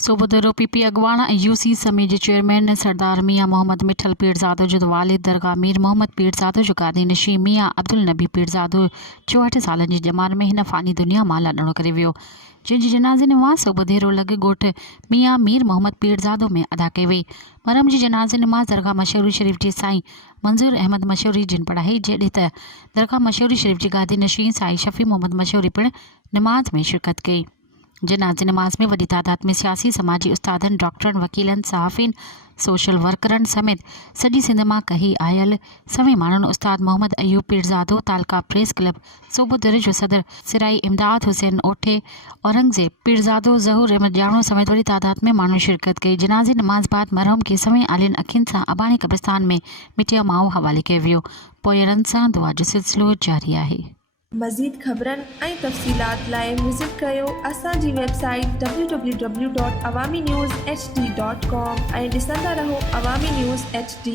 सूबेदारो पीपी अगवाना यूसी समी जे चेयरमैन सरदार मियाँ मोहम्मद मिठल पीरज़ादो जो वालिद दरगाह मीर मोहम्मद पीरज़ादो जो गादी नशी मियाँ अब्दुल नबी पीरज़ादो 64 सालनि जी जमान में हिन फ़ानी दुनिया मां लाॾणो करे वियो, जंहिंजी जनाज़े नमाज़ सूबेदारो लॻ ॻोठ मियाँ मीर मोहम्मद पीरज़ादो में अदा कई वई। मरहम जी जनाज़े नमाज़ दरगाह मशहूरी शरीफ़ जी साईं मंज़ूर अहमद मशहूरी जिन पढ़ाई, जॾहिं त दरगाह मशहूरी शरीफ़ जी गादी नशीं साईं शफ़ी मोहम्मद मशहूरी पिण नमाज़ में शिरकत कई। जनाज़े नमाज में वॾी तादाद में सियासी समाजी उस्तादनि, डॉक्टरनि, वकीलनि, सहाफ़िन, सोशल वर्करनि समेत सॼी सिंध मां कही आयल सभी माण्हुनि उस्ताद मोहम्मद अयूब पीरज़ादो, तालका प्रेस क्लब सूबेदारे जो सदर सिराई इमदाद हुसैन ओठे, औरंगज़ेब पीरज़ादो, ज़हूर अहमद ॼाणो समेत वॾी तादाद में माण्हुनि शिरकत कई। जनाज़े नमाज बाद मरहूम खे सभी आलिन अखियुनि सां अबाणी कब्रिस्तान में मिटिया माओ हवाले कयो वियो। पोयरनि सां दुआ जो सिलसिलो जारी आहे। मज़ीद ख़बरनि ऐं तफ़सीलात लाइ विज़िट कयो असांजी वेबसाइट www.awamiNewsHD.com ऐं ॾिसंदा रहो अवामी न्यूज़ HD।